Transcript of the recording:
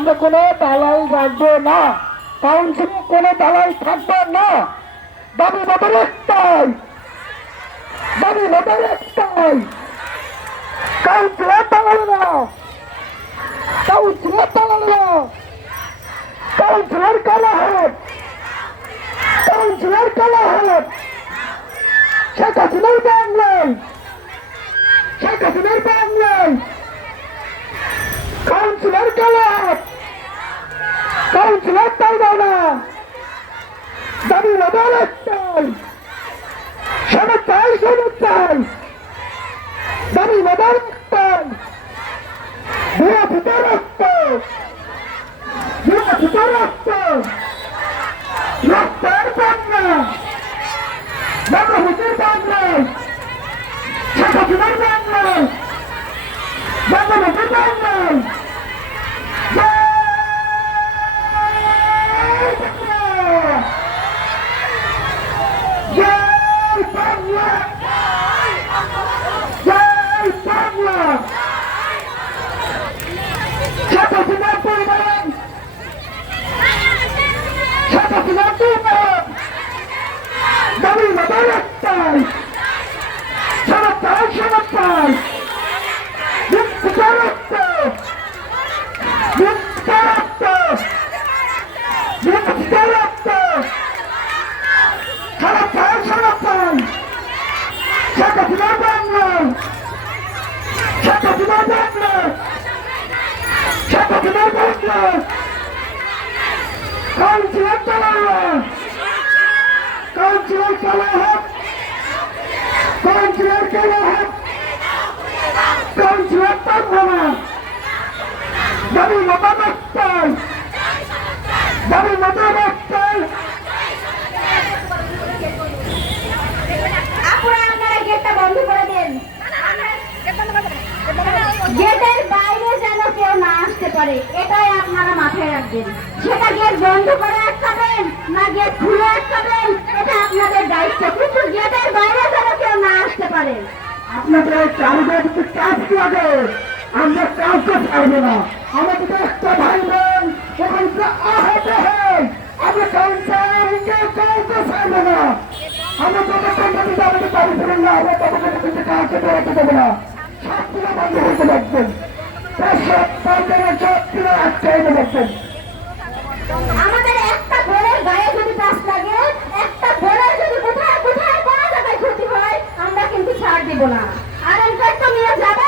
আমরা কোনো দালাল রাখব না। কাউন্সিলে কোনো দালাল থাকবে না। দাবি বাবার একটাই। দাবি বাবার একটাই। কাউন্সিলর দালাল না কাউন্সিলর দালাল না কাউন্সিলর কালা হাত কাউন্সিলর কালা শেখ হাসিনার বাংলায় কাউন্সিলর কালা হাত কাউন্সিলর পাইবে না দাবি বাবার একটাই সনদ চাই দাবি বাবার একটাই ভুয়া ফুটা রক্ত ভুয়া ফুটা রক্ত মুক্ত রক্ত সনদ চাই সনদ চাই শেখ হাসিনার বাংলা শেখ হাসিনার বাংলা শেখ হাসিনার বাংলা কাউন্সিলর চালানো কাউন্সিলর চালা হোক কাউন্সিলর চালা হোক কাউন্সিলর পারব না দাবি মতো রাখতাই দাবি মতো রাখতাই আপুরা আপনারা গেটটা বন্ধ করে দেন গেটের বাইরে যেন কেউ না আসতে পারে এটাই আপনারা মাথায় রাখবেন সেটা গেট বন্ধ করে আটকাবেন না গেট খুলে আটকাবেন এটা আপনাদের দায়িত্ব। কিন্তু গেটের বাইরে যেন কেউ না আসতে পারে। আপনাদের চারিদিকে কাজ লাগে আমরা কাউকে ছাড়বো না। আমাদের একটা ভাই বোন ওখানকে আহত হয় আমরা কাউন্সিলকে কাউকে ছাড়বো না। আমরা যতক্ষণ পর্যন্ত আমাদের দাবি করেন না আমরা ততক্ষণ পর্যন্ত কাউকে বেরোতে দেবো না। সবগুলো বন্ধ করতে পারবেন সব পাল্টানো সবগুলো আটকে রাখবেন আমাদের একটা বোনের গায়ে যদি গাছ লাগে, একটা বোনের যদি হয়, আমরা কিন্তু ছাড় দিব না। আর একটা মেয়ে নিয়ে